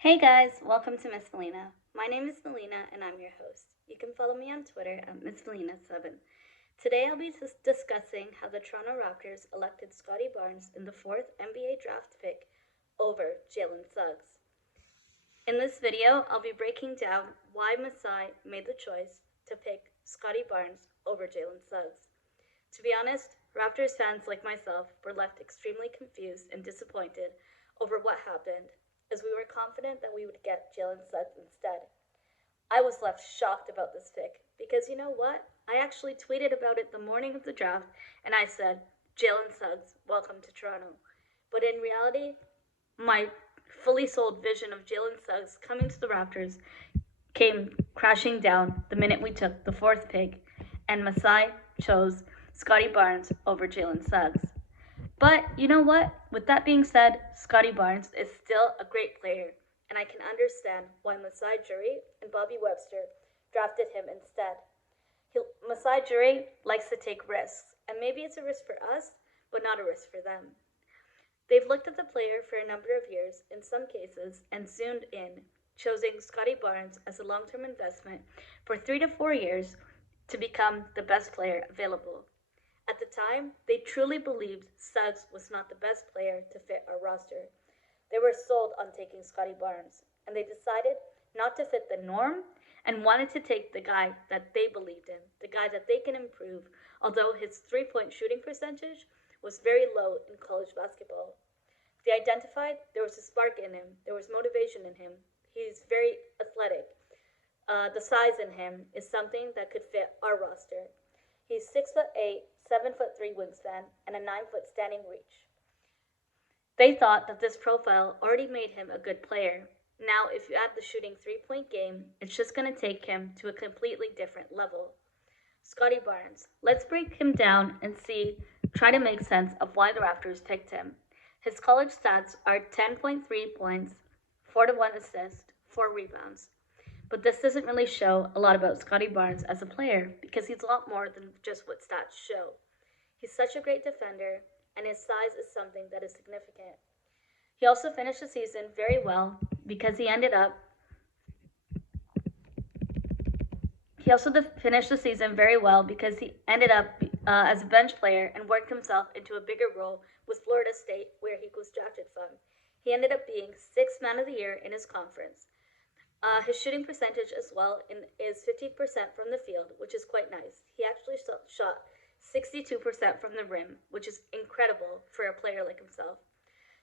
Hey guys, welcome to Miss Melina. My name is Melina and I'm your host. You can follow me on Twitter at MissMelina7. Today I'll be discussing how the Toronto Raptors elected Scottie Barnes in the fourth NBA draft pick over Jalen Suggs. In this video, I'll be breaking down why Masai made the choice to pick Scottie Barnes over Jalen Suggs. To be honest, Raptors fans like myself were left extremely confused and disappointed over what happened, as we were confident that we would get Jalen Suggs instead. I was left shocked about this pick because you know what? I actually tweeted about it the morning of the draft and I said, Jalen Suggs, welcome to Toronto. But in reality, my fully sold vision of Jalen Suggs coming to the Raptors came crashing down the minute we took the fourth pick, and Masai chose Scottie Barnes over Jalen Suggs. But you know what? With that being said, Scottie Barnes is still a great player, and I can understand why Masai Ujiri and Bobby Webster drafted him instead. Masai Ujiri likes to take risks, and maybe it's a risk for us, but not a risk for them. They've looked at the player for a number of years, in some cases, and zoomed in, choosing Scottie Barnes as a long-term investment for 3 to 4 years to become the best player available. At the time, they truly believed Suggs was not the best player to fit our roster. They were sold on taking Scottie Barnes, and they decided not to fit the norm and wanted to take the guy that they believed in, the guy that they can improve, although his three-point shooting percentage was very low in college basketball. They identified there was a spark in him, there was motivation in him. He's very athletic. The size in him is something that could fit our roster. He's 6'8", 7'3" wingspan, and a 9-foot standing reach. They thought that this profile already made him a good player. Now, if you add the shooting three-point game, it's just going to take him to a completely different level. Scottie Barnes. Let's break him down and try to make sense of why the Raptors picked him. His college stats are 10.3 points, 4 to 1 assist, 4 rebounds. But this doesn't really show a lot about Scottie Barnes as a player because he's a lot more than just what stats show. He's such a great defender, and his size is something that is significant. He also finished the season very well because he ended up as a bench player and worked himself into a bigger role with Florida State, where he was drafted from. He ended up being 6th man of the year in his conference. His shooting percentage as well is 50% from the field, which is quite nice. He actually shot 62% from the rim, which is incredible for a player like himself.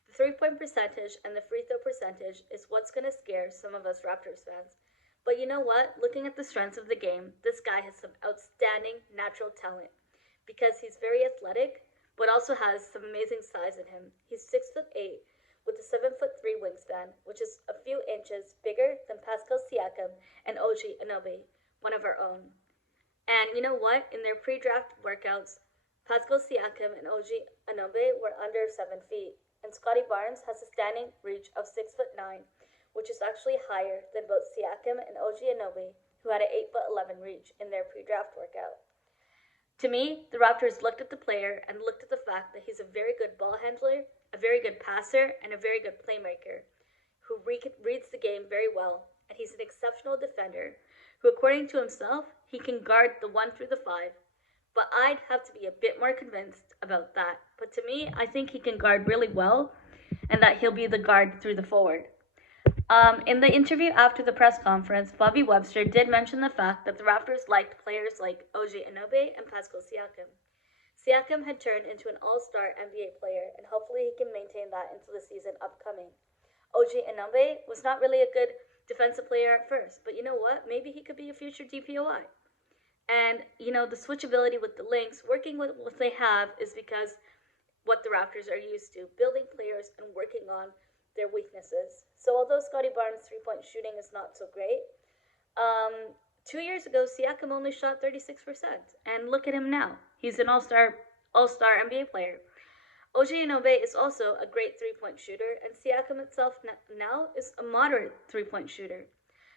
The three-point percentage and the free throw percentage is what's going to scare some of us Raptors fans. But you know what? Looking at the strengths of the game, this guy has some outstanding natural talent because he's very athletic, but also has some amazing size in him. He's 6'8", with a 7'3" wingspan, which is a few inches bigger than Pascal Siakam and OG Anunoby, one of our own. And you know what? In their pre-draft workouts, Pascal Siakam and OG Anunoby were under 7 feet, and Scottie Barnes has a standing reach of 6'9", which is actually higher than both Siakam and OG Anunoby, who had an 8'11" reach in their pre-draft workout. To me, the Raptors looked at the player and looked at the fact that he's a very good ball handler, a very good passer, and a very good playmaker, who reads the game very well, and he's an exceptional defender, who, according to himself, he can guard the 1 through the 5. But I'd have to be a bit more convinced about that. But to me, I think he can guard really well, and that he'll be the guard through the forward. In the interview after the press conference, Bobby Webster did mention the fact that the Raptors liked players like OG Anunoby and Pascal Siakam. Siakam had turned into an all-star NBA player, and hopefully he can maintain that into the season upcoming. OG Anunoby was not really a good defensive player at first, but you know what? Maybe he could be a future DPOI. And, the switchability with the Lynx, working with what they have is because what the Raptors are used to, building players and working on their weaknesses. So although Scottie Barnes' three-point shooting is not so great, 2 years ago, Siakam only shot 36%. And look at him now. He's an all-star NBA player. OG Anunoby is also a great three-point shooter, and Siakam itself now is a moderate three-point shooter.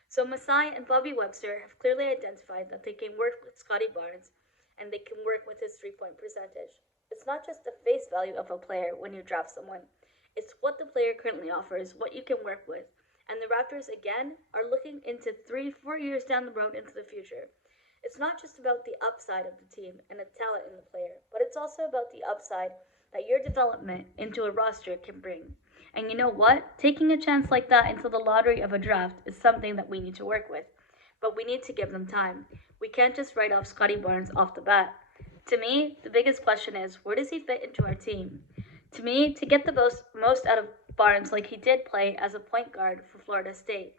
So Masai and Bobby Webster have clearly identified that they can work with Scottie Barnes, and they can work with his three-point percentage. It's not just the face value of a player when you draft someone. It's what the player currently offers, what you can work with, And the Raptors, again, are looking into 3-4 years down the road into the future. It's not just about the upside of the team and the talent in the player, but it's also about the upside that your development into a roster can bring. And you know what? Taking a chance like that into the lottery of a draft is something that we need to work with. But we need to give them time. We can't just write off Scottie Barnes off the bat. To me, the biggest question is, where does he fit into our team? To me, to get the most out of Barnes like he did play as a point guard for Florida State.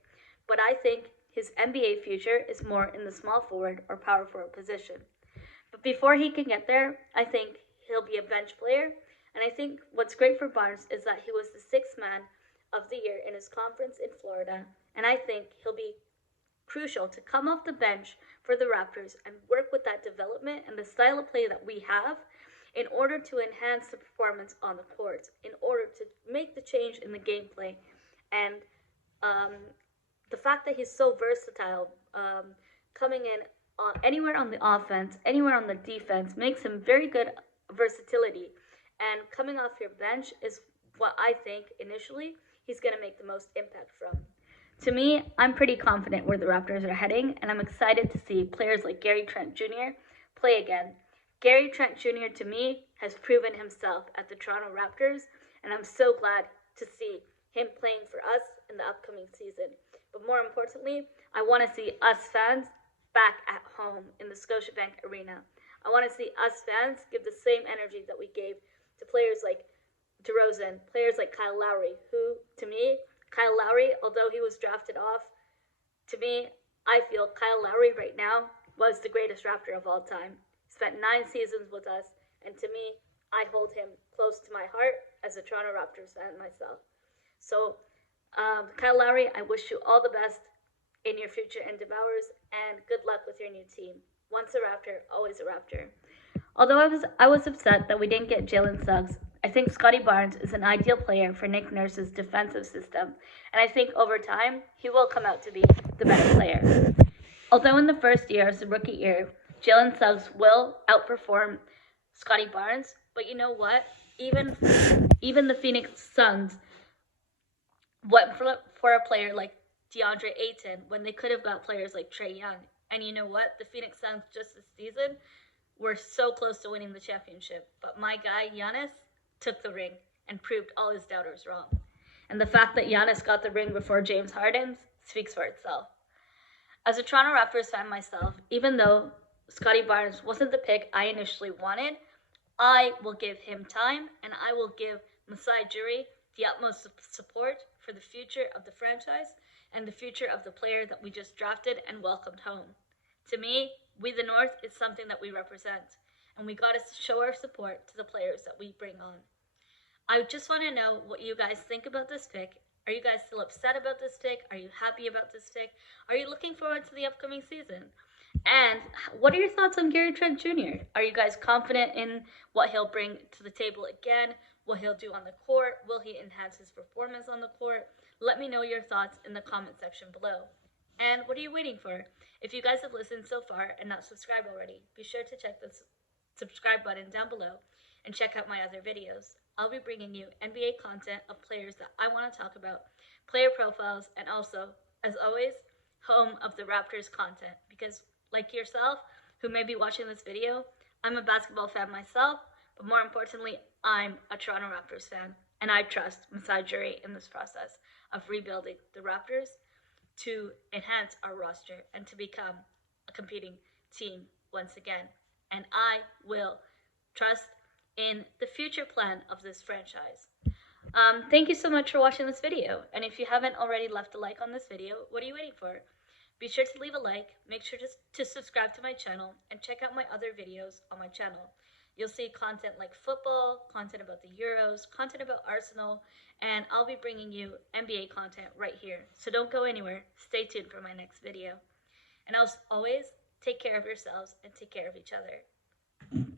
But I think his NBA future is more in the small forward or power forward position. But before he can get there, I think he'll be a bench player. And I think what's great for Barnes is that he was the sixth man of the year in his conference in Florida. And I think he'll be crucial to come off the bench for the Raptors and work with that development and the style of play that we have in order to enhance the performance on the court, in order to make the change in the gameplay. And the fact that he's so versatile, coming in anywhere on the offense, anywhere on the defense, makes him very good versatility. And coming off your bench is what I think initially he's going to make the most impact from. To me, I'm pretty confident where the Raptors are heading, and I'm excited to see players like Gary Trent Jr. play again. Gary Trent Jr. to me has proven himself at the Toronto Raptors, and I'm so glad to see him playing for us in the upcoming season. But more importantly, I want to see us fans back at home in the Scotiabank Arena. I want to see us fans give the same energy that we gave to players like DeRozan, players like Kyle Lowry, who, to me, Kyle Lowry, although he was drafted off, to me, I feel Kyle Lowry right now was the greatest Raptor of all time. Spent 9 seasons with us, and to me, I hold him close to my heart as a Toronto Raptors fan myself. So, Kyle Lowry, I wish you all the best in your future endeavors, and good luck with your new team. Once a Raptor, always a Raptor. Although I was upset that we didn't get Jalen Suggs, I think Scottie Barnes is an ideal player for Nick Nurse's defensive system, and I think over time, he will come out to be the best player. Although in the first year, as a rookie year, Jalen Suggs will outperform Scottie Barnes, but you know what? Even the Phoenix Suns went for a player like DeAndre Ayton when they could have got players like Trae Young. And you know what? The Phoenix Suns just this season were so close to winning the championship, but my guy Giannis took the ring and proved all his doubters wrong. And the fact that Giannis got the ring before James Harden speaks for itself. As a Toronto Raptors fan myself, even though Scottie Barnes wasn't the pick I initially wanted, I will give him time, and I will give Masai Ujiri the utmost support for the future of the franchise and the future of the player that we just drafted and welcomed home. To me, we the North is something that we represent, and we got to show our support to the players that we bring on. I just want to know what you guys think about this pick. Are you guys still upset about this pick? Are you happy about this pick? Are you looking forward to the upcoming season? And what are your thoughts on Gary Trent Jr.? Are you guys confident in what he'll bring to the table again? What he'll do on the court? Will he enhance his performance on the court? Let me know your thoughts in the comment section below. And what are you waiting for? If you guys have listened so far and not subscribed already, be sure to check the subscribe button down below and check out my other videos. I'll be bringing you NBA content of players that I want to talk about, player profiles, and also, as always, home of the Raptors content. Because like yourself, who may be watching this video, I'm a basketball fan myself, but more importantly, I'm a Toronto Raptors fan, and I trust Masai Ujiri in this process of rebuilding the Raptors to enhance our roster and to become a competing team once again. And I will trust in the future plan of this franchise. Thank you so much for watching this video, and if you haven't already left a like on this video, what are you waiting for? Be sure to leave a like, make sure to subscribe to my channel, and check out my other videos on my channel. You'll see content like football, content about the Euros, content about Arsenal, and I'll be bringing you NBA content right here. So don't go anywhere. Stay tuned for my next video. And as always, take care of yourselves and take care of each other.